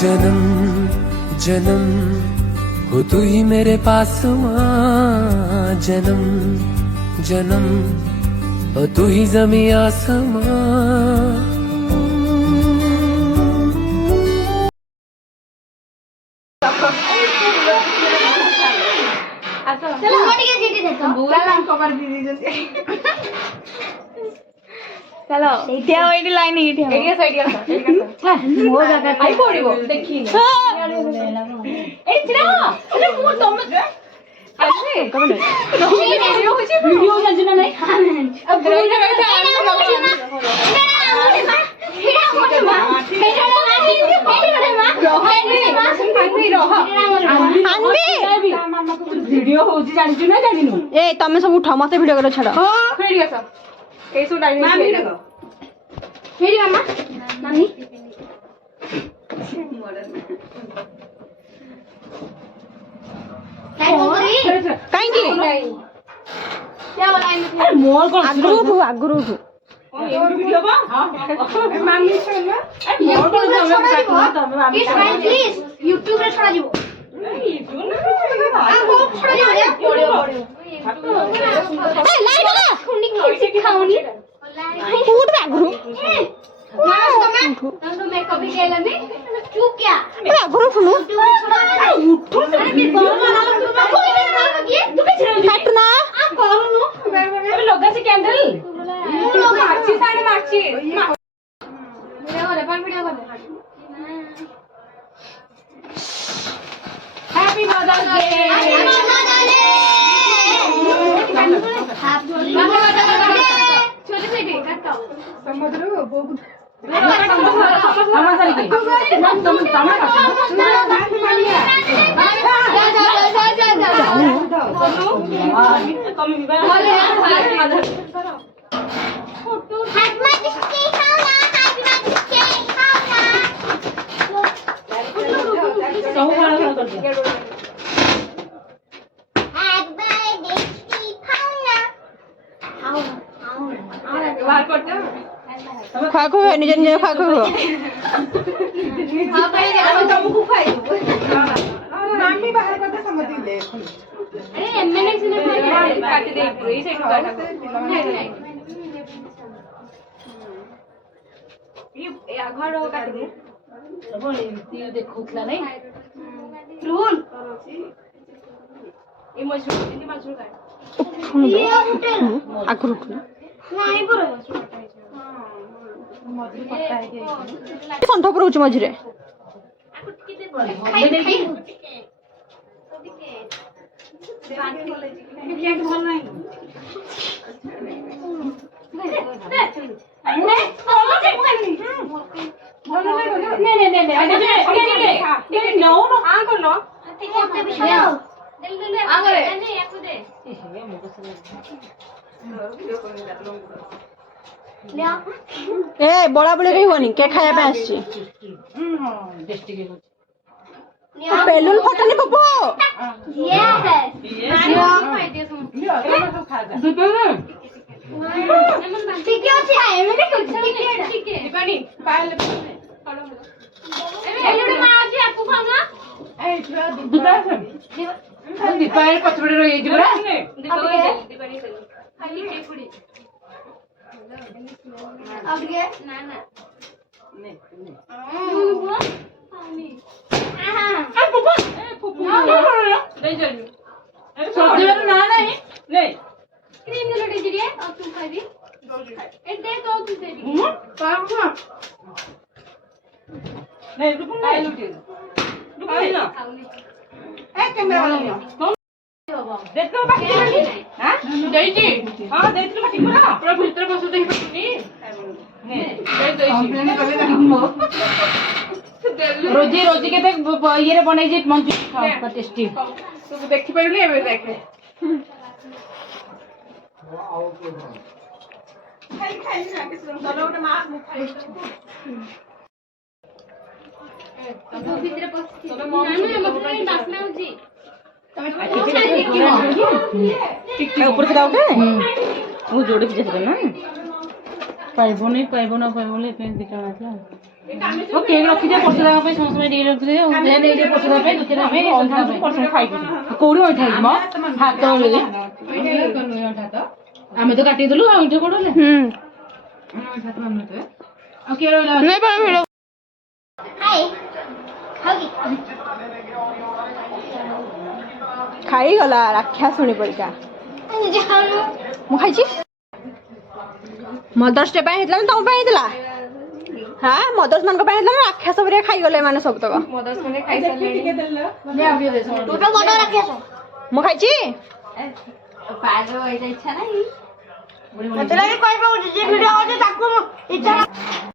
जन्म जन्म हो तू ही मेरे पास माँ, जन्म जन्म हो तू ही जमी आसमां। चलो इटिया ओइडी लाइन इटिया एडिया साइड मो जगह आई पड़िबो देखि ए चिरा अरे मु तुम अरे कबले वीडियो होची वीडियो जानना नहीं अब रोज रोज वीडियो होची जानछु ना जानिनु ए तमे सब उठा मते वीडियो कर छडा हां वीडियो सब केसु डाइनिंग वीडियो वीडियो मामा मम्मी काहेंगी क्या बनाएंगे अरे मोर को आगरू उठू ये वीडियो बा हां मम्मी छोड़ अरे मोर को तमे मम्मी प्लीज YouTube रे छोड़ा जीवो YouTube रे आ बहुत छोड़ा जीवो पड़ियो ए लाइट लगा खुंडी खिसी खाऊनी फूट आगरू तमे मेकअप ही केला ने चुप क्या अरे आगरू सुनो उठो अरे हट ना आ करू अबे लगा से कैंडल मारची साडे मारची वीडियो करे पर वीडियो करे happy mother's day happy mother's day छोटे छोटे काटो समुद्र बहुत समाचार की तुम सामान खा खो निजे निजे खा खो हां भाई हम तुमको खाई मम्मी बाहर करते समझ ले अरे एमएनए से ने काट दे पूरी से काटा ये आघर हो काट दे सब ये देखुतला नहीं रूल ये मशरूम ये मशरूम का ये होटल आकुर नहीं बरो मजरी पट्टा है जे संठो पर उच मजरे आकु किते खाई खाई के भल नहीं ए बड़ा बड़े कहीं होनी के खाया पे आछी बेलून फटनी पप्पू ठीक है मैंने कुछ ठीक है दीपानी पायल एलुडे माजी आपको खाना ए छुआ दीपायल पछबड़े रही जिबरा दीपानी खाली के फुड़ी अब ये ना ना नहीं बुआ पानी हां पप्पू ए पप्पू ले जल्दी अरे सब्जी वाला ना नहीं ले क्रीम लड़ी जरिए और तू खा दी ए दे तो तू दे दी पापा नहीं रुक ना लुटी ना ए कैमरा वाला देखो बाकी हां देईची हां देईची बाकी ना पूरा भीतर बसो देई पटनी ने देईची रोजी रोजी के देख ये रे बनाई जे मंचू खाओ टेस्टी तू देखि परली एबे देखे खाई खाई ना के चलो ओटे मास मुख खाई तू भीतर बस ना ना मतलब दास में होजी ऊपर से जाओगे वो जोड़े पीछे से ना पाइबो नहीं पाइबो ना पाइबो ले पे दिखाना था। ଓ କେକ୍ ରଖିଦେ ବର୍ଷ ଯାକ ପାଇଁ ସମସ୍ତେ ଟିକେ ରଖିଦେ ନେଇଯିଏ ବର୍ଷ ଯାକ ପାଇଁ ଦୁତିଟା ପାଇଁ ବର୍ଷ ଖାଇବୁ କୋଉଠି ଅଇଠା ହେଇଛି ମ ହାତ ଆମେ ତ କାଟିଦେଲୁ ଆଉ ଏଇଟା କୋଉଠି ହେଲେ ଆଉ କିଏ ରହିଲା ଖାଇଗଲା ରାକ୍ଷା ଶୁଣି ପରିକା ମୁଁ ଖାଇଛି ମଦର୍ସ ଡେ ପାଇଁ ହେଇଥିଲା ନା ତମ ପାଇଁ ହେଇଥିଲା ହଁ ମଦର୍ସ ମାନଙ୍କ ପାଇଁ ହେଇଥିଲା ନା ରାକ୍ଷସ ପରିକା ଖାଇଗଲେ ଏମାନେ ସବୁ ତକ ମୁଁ ଖାଇଛି ମତେ ଲାଗେ କହିବାକୁ ଯେ ଭିଡିଓ ଅଛି ତାକୁ ଇଚ୍ଛା